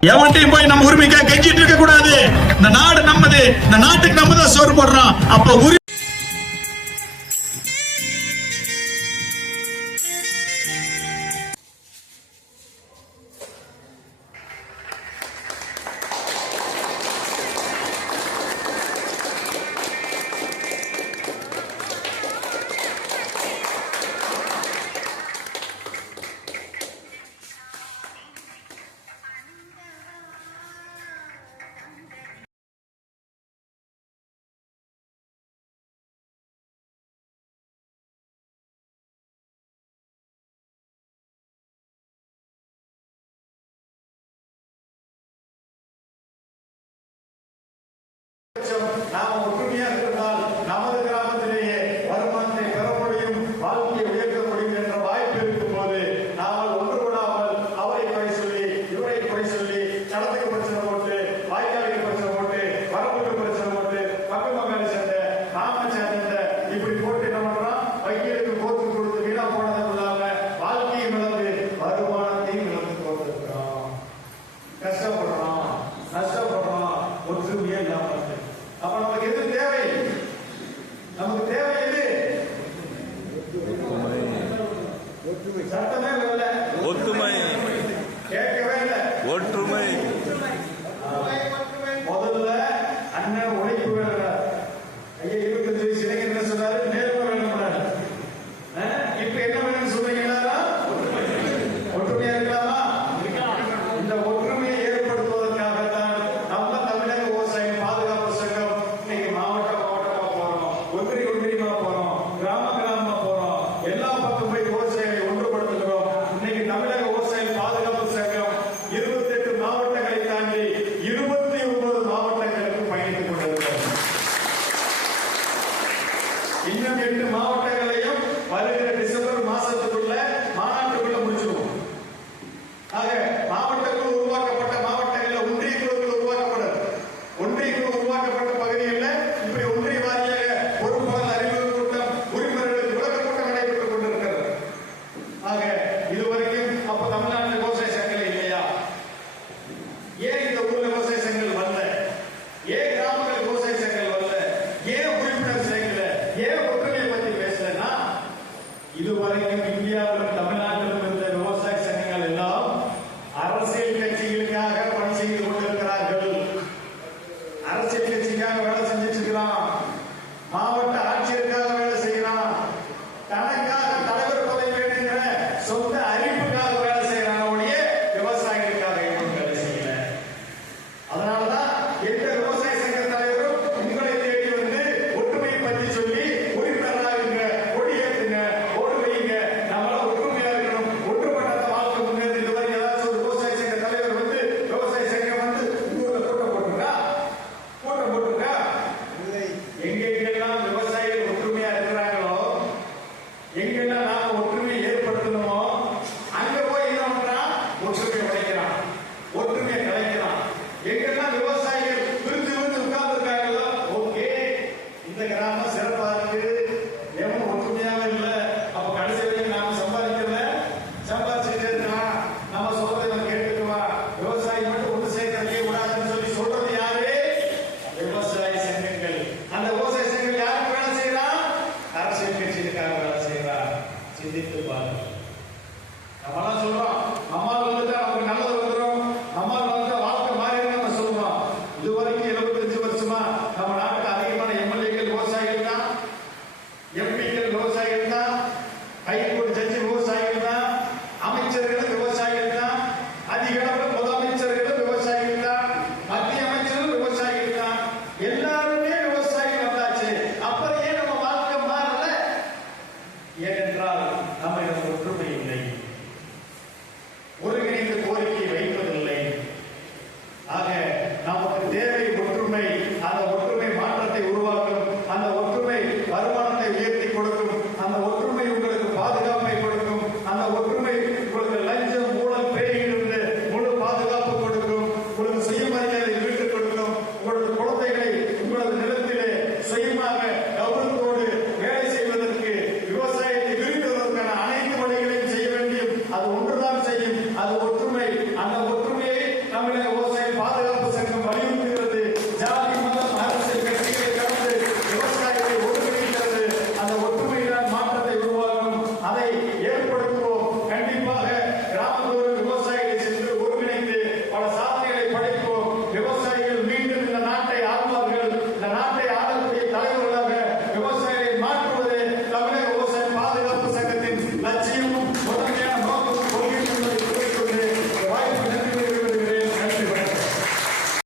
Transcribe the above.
எவன்ட்டையும் போய் நம்ம உரிமைக்காக கெஞ்சிட்டு இருக்க கூடாது இந்த நாடு நம்மது இந்த நாட்டுக்கு நம்மதான் சோறு போடுறோம். அப்ப உரிமை நாம ஒற்றுமையாக இருந்தால்